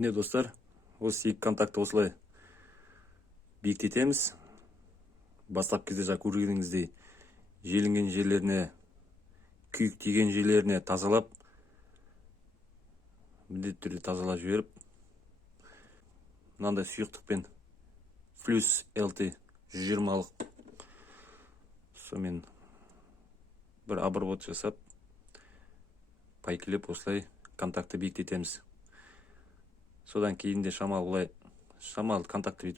Міне достар, осы екі контакты осылай бекітеміз. Бастап кезде жаңа көргеніңіздей желінген жерлеріне, күйік тиген жерлеріне тазалап, міндетті түрде тазалап жіберіп, мынандай сұйықтықпен плюс LT 120-алық сонымен бір оборот жасап, пайкілеп осылай контакты бекітеміз. Содан кейін де шамалы контакты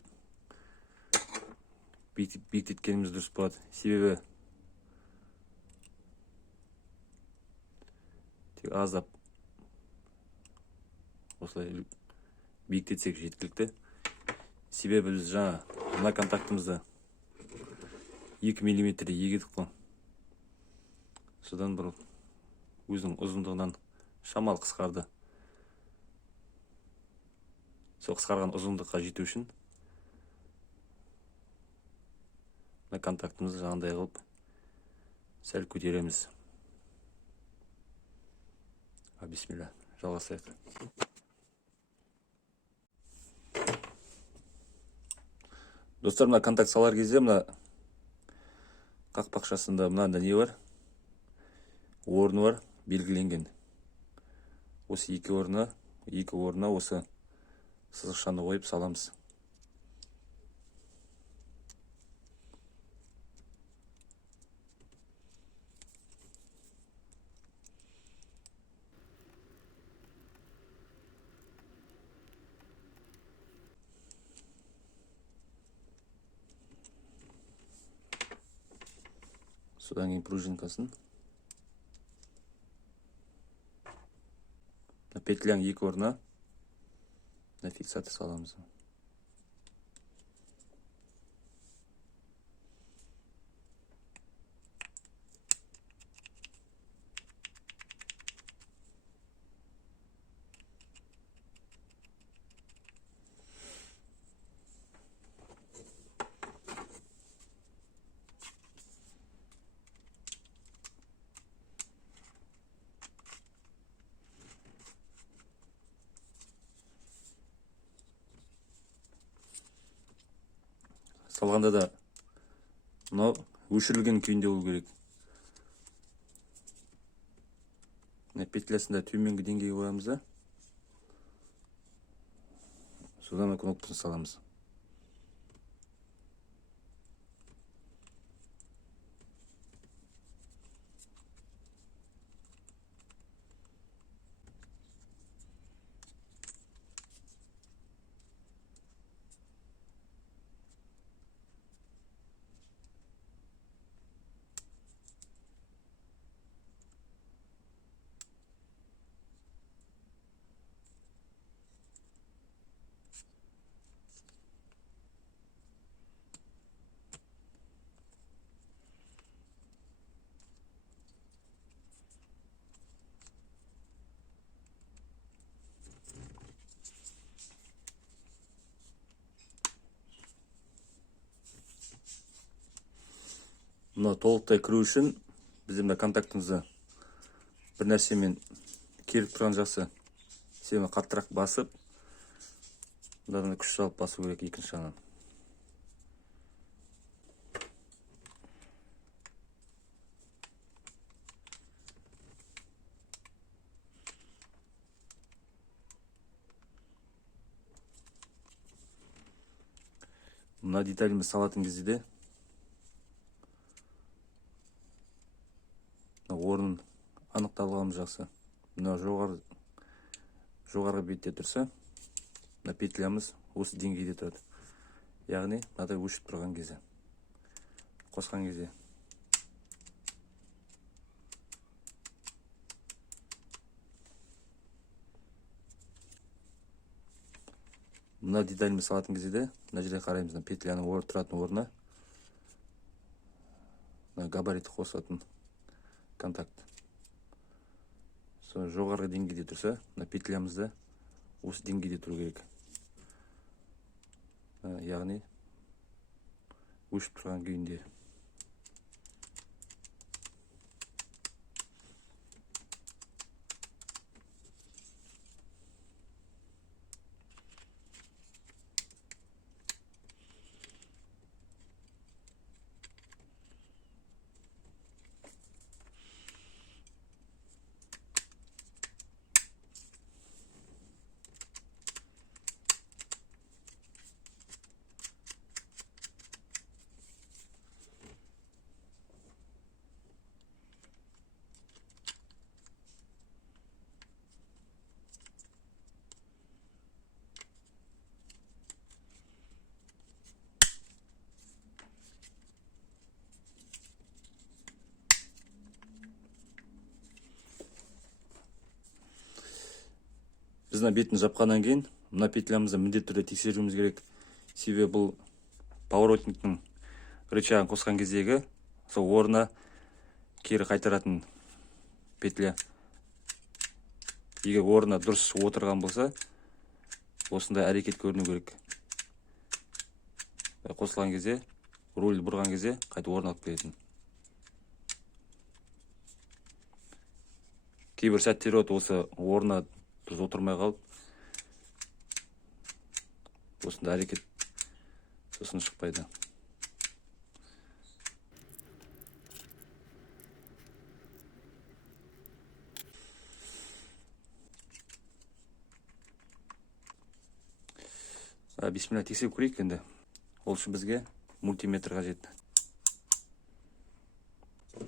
бекіткеніміз дұрыс болады. Себебі тек аздап осылай бекітсек жеткілікті. Себебі біз жаңа мына контактымызды 2 мм-де егедік қой. Содан бір өзінің ұзындығынан шамалы қысқарды. Сол қысқарған ұзындыққа жету үшін мына контактымызды жаңағыдай қылып сәл көтереміз. Бисмилля, жалғасайық. Достар, мына контакт салар кезде мына қақпақшасында мынандай не бар? Орны бар, белгіленген. Осы екі орнына осы сызықшаны қойып саламыз. Содан кейін пружинкасын петляның екі орнына фиксатор саламыз. Салғанда да мынау өшірілген күйінде болу керек. Петлясында төменгі деңгейге қоямыз да. Содан кнопкасын саламыз. Мына толықтай кіру үшін бізде мына контактымызды бір нәрсемен келіп тұрған жақсы себебі қаттырақ басып, мынаны күш салып басу керек екінші жағынан. Мына деталіміз салатын кезде де орнын анықталғанымыз жақсы. Мына жоғарғы бетте тұрса, мына петлямыз осы деңгейде тұрады. Яғни, мынадай өшіп тұрған кезде, қосқан кезде. Мына деталіміз салатын кезде де, мына жерде қараймыз, петляның тұратын орнына габариті қосатын контакт. Жоғарғы деңгейде тұрса, петлямызда осы деңгейде тұру керек. Яғни, өшіп тұрған күйінде. біз мына бетін жапқаннан кейін мына петлямызды міндетті түрде тексеруіміз керек. Себебі бұл поворотниктің рычагын қосқан кездегі сол орнына кері қайтаратын петля. Егер орнына дұрыс отырған болса, осындай әрекет көріну керек. Қосылған кезде, руль бұрған кезде қайта орын алып келетін. Кейбір сәттер осы орнына дұрыс отырмай қалып, осындай әрекет сосын шықпайды. Бисмилла, тексеріп көрейік енді. Ол үшін бізге мультиметр қажет.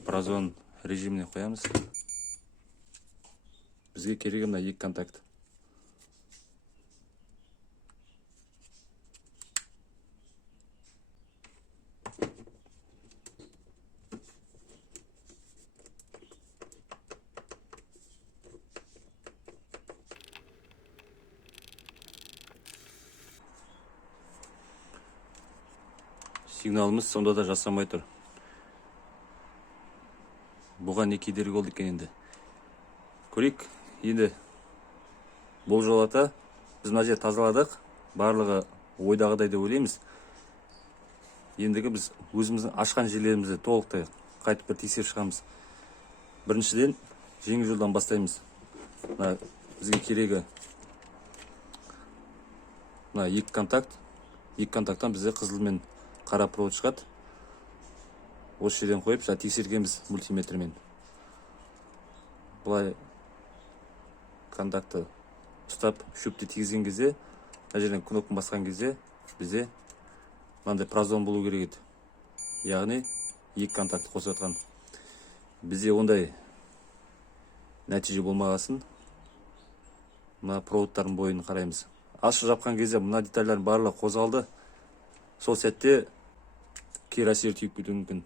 Прозон режиміне қоямыз. Бізге керегі мына 2 контакт. Сигналымыз сонда да жасамай тұр. Бұған не кедергі болды екен енді. Көрейік. Енді бұл жолата біз мына жерді тазаладық. Барлығы ойдағыдай деп ойлаймыз. Ендігі біз өзіміздің ашқан жерлерімізді толықтай қайтып бір тексеріп шығамыз. Біріншіден жеңіл жолдан бастаймыз. Бізге керегі мына 2 контакт. 2 контакттан бізде қызыл мен қара провод шығады. Осы жерден қойып, тексергенбіз мультиметрмен. Бұлай контакты ұстап, шөпті тигізген кезде, мына жерден кнопканы басқан кезде бізде мынандай прозон болу керек еді. Яғни 2 контакты қосып жатқан. Бізде ондай нәтиже болмағасын, мына проводтардың бойын қараймыз. Ашық жапқан кезде мына детальдардың барлығы қозғалды. Сол сәтте кері әсер түйіп кетуі мүмкін.